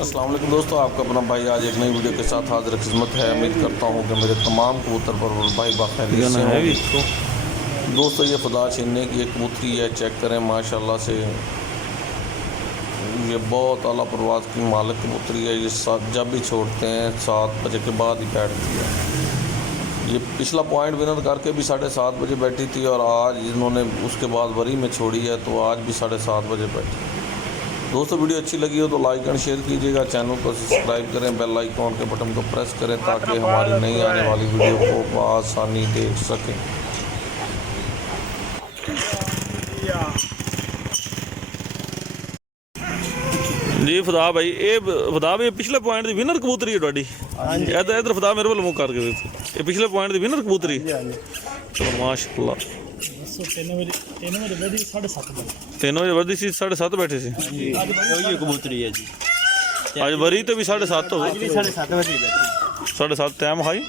अस्सलाम वालेकुम दोस्तों, आपका अपना भाई आज एक नई वीडियो के साथ हाजिर खिदमत है। उम्मीद करता हूँ कि मेरे तमाम कबूतर पर भाई बाखैरियत से होंगे। तो दोस्तों ये खुदा छीनने की एक कबूतरी है, चेक करें माशाल्लाह से। ये बहुत आला परवाज़ की मालिक कबूतरी है। ये जब भी छोड़ते हैं 7 बजे के बाद ही बैठती है। ये पिछला पॉइंट विनर करके भी 7:30 बजे बैठी थी और आज इन्होंने उसके बाद वरी में छोड़ी है तो आज भी 7:30 बजे बैठी। दोस्तों वीडियो अच्छी लगी हो तो लाइक एंड शेयर कीजिएगा, चैनल को सब्सक्राइब करें, बेल आइकॉन के बटन को प्रेस करें ताकि हमारी नई आने वाली वीडियो को बआसानी देख सकें। जी फदा भाई, ये फदा भाई पिछले पॉइंट की विनर कबूतरी है तुहाडी। इधर इधर फदा मेरे वाल मुँह करके ये पिछले पॉइंट की विनर कबूतरी। चलो माशाल्लाह। 3 बजे वर्दी सी 7:30 बैठे सी। कबूतरी है जी। आज वरी तो भी 7:30 हो गए। 7:30 बजे बैठी। 7:30 टाइम हाई।